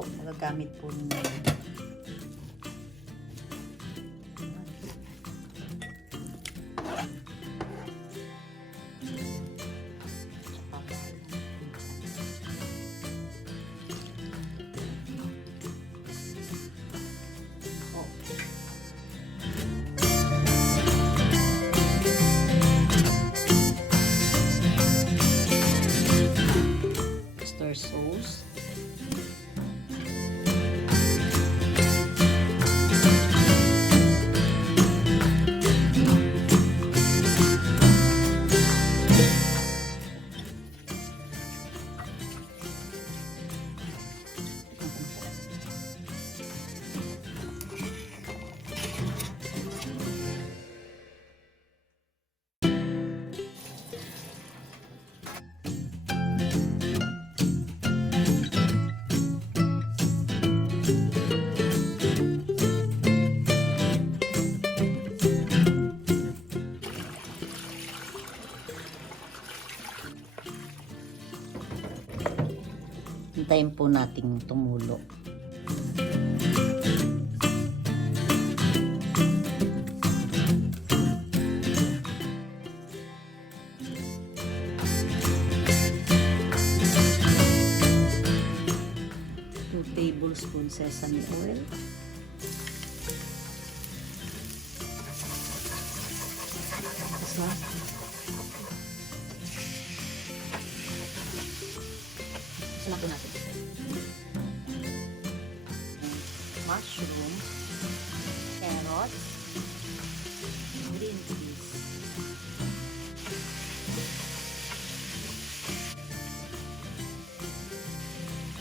po magagamit po ninyo. Oyster sauce. Hintayin po nating tumulo. Two tablespoons sesame oil. Isa. Isa po natin. Mushroom, carrots, green peas,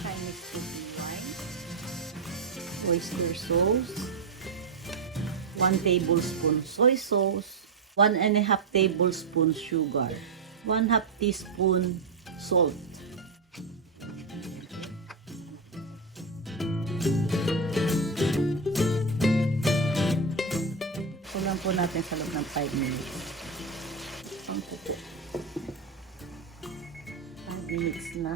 Chinese cooking wine, oyster sauce, 1 tablespoon soy sauce, 1.5 tablespoon sugar, 1/2 teaspoon salt. Kulang po natin sa loob ng 5 minutes. Ang puto. 5 minutes na.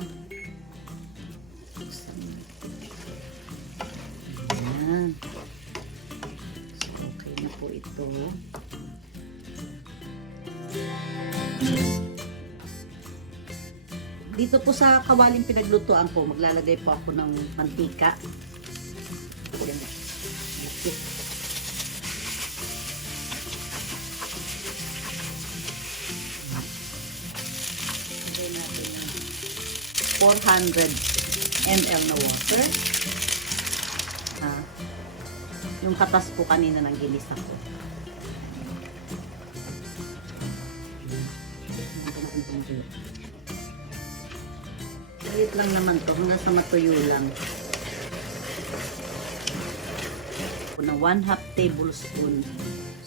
Ayan. So, okay na po ito. Dito po sa kawaling pinaglutuan po, maglalagay po ako ng mantika. Lagay natin 400 ml na water. Yung katas po kanina ng ginisa ko. Salit lang naman to, hanggang sa matuyo lang. Na 1/2 tablespoon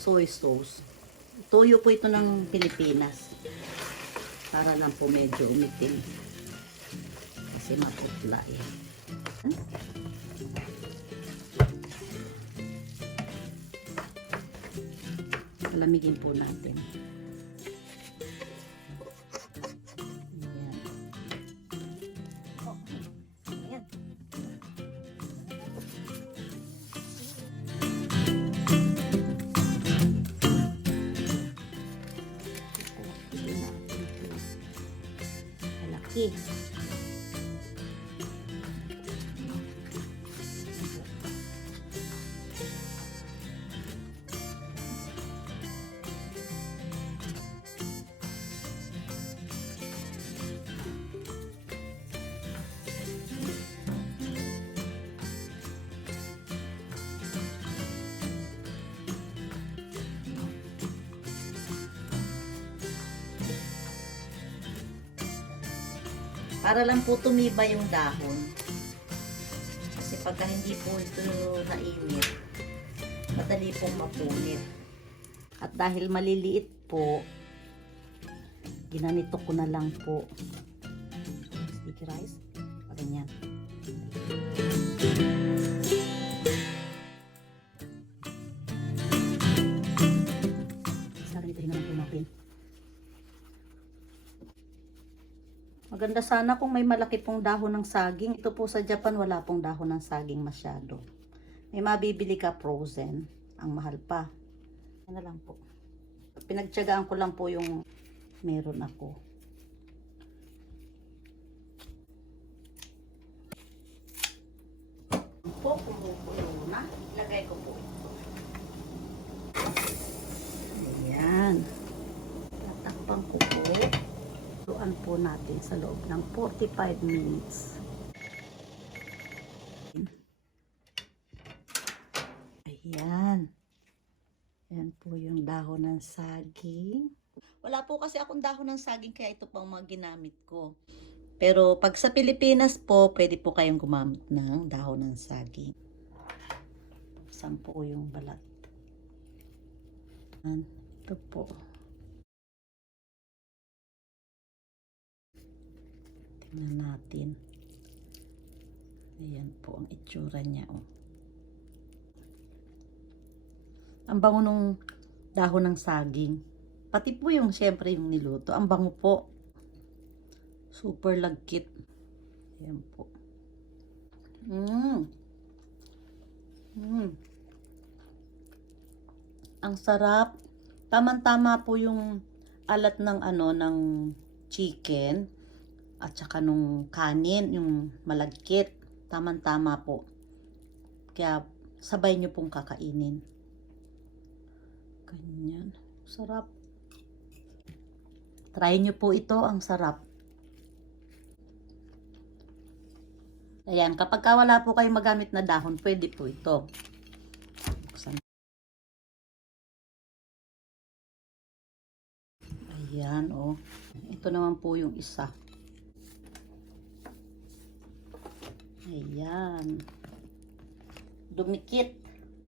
soy sauce. Tuyo po ito ng Pilipinas. Para lang po medyo umitim. Kasi maputla yan. Lamigin po natin. Ayan. Malaki. Para lang po tumibay yung dahon. Kasi pagka hindi po ito nainit, madali pong mapunit. At dahil maliliit po, ginanito ko na lang po. Sticky rice. Ganyan. Sarap ito na lang po natin. Maganda sana kung may malaki pong dahon ng saging. Ito po sa Japan, wala pong dahon ng saging masyado. May mabibili ka frozen. Ang mahal pa. Ano lang po. Pinagtiyagaan ko lang po yung meron ako. Po, kumukulo na. Ilagay ko po ito. Ayan. Tatakpan ko po. Luan po natin sa loob ng 45 minutes. Ayan. Ayan po yung dahon ng saging. Wala po kasi akong dahon ng saging kaya ito pang mga ginamit ko. Pero pag sa Pilipinas po, pwede po kayong gumamit ng dahon ng saging. Buksan po yung balat. Ayan. Ito po. Tingnan natin. Ayan po ang itsura niya. Oh. Ang bango nung dahon ng saging. Pati po yung syempre yung niluto. Ang bango po. Super lagkit. Ayan po. Ang sarap. Tama-tama po yung alat ng ng chicken at saka nung kanin, yung malagkit. Tama-tama po. Kaya sabay nyo pong kakainin. Ganyan. Sarap. Try nyo po ito. Ang sarap. Ayan. Kapag wala po kayong magamit na dahon, pwede po ito. Buksan. Ayan. Oh. Ito naman po yung isa. Ayan. Dumikit.